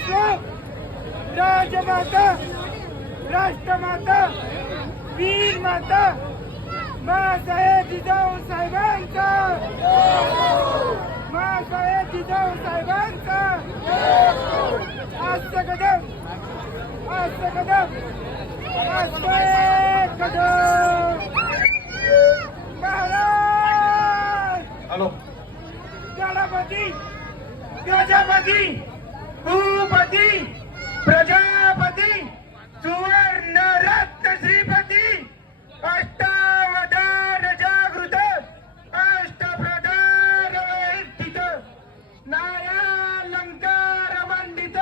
देशमुख राजमाता राष्ट्रमाता वीर माता माँसाहेब जिजाऊ साहेबांचा माँसाहेब जिजाऊ साहेबांचा आजचं कदम आजचं कदम आजचं कदम महाराज हॅलो गणपती गजपती भूपती प्रजापती सुवर्ण रत्न श्रीपती अष्टावधान जागृत अष्टप्रधान वैष्ठित नायालंकार मंडित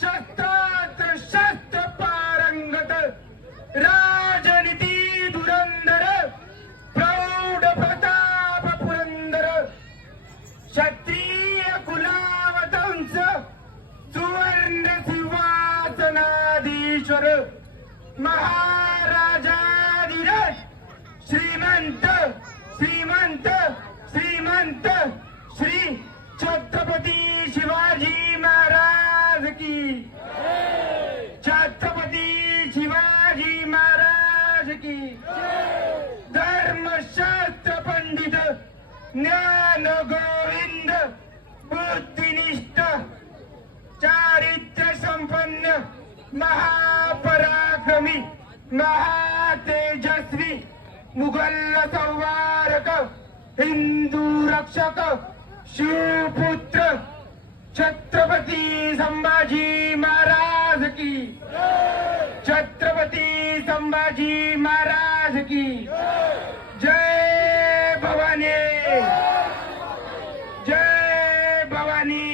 शस्त्रास्त्र शस्त्र पारंगत राजनीती धुरंधर प्रौढ प्रताप पुरंदर क्षत्रिय कुलावतंस सुवर्ण सिंहासनाधीश्वर महाराजाधिराज श्रीमंत श्रीमंत श्रीमंत श्री छत्रपती शिवाजी महाराज की छत्रपती शिवाजी महाराज की धर्मशास्त्र पंडित ज्ञान गोविंद बुद्धिनिष्ठ चारित्र्य संपन्न महापराक्रमी महातेजस्वी मुघल संवारक हिंदू रक्षक शिवपुत्र छत्रपती संभाजी महाराज की छत्रपती संभाजी महाराज की जय भवानी जय भवानी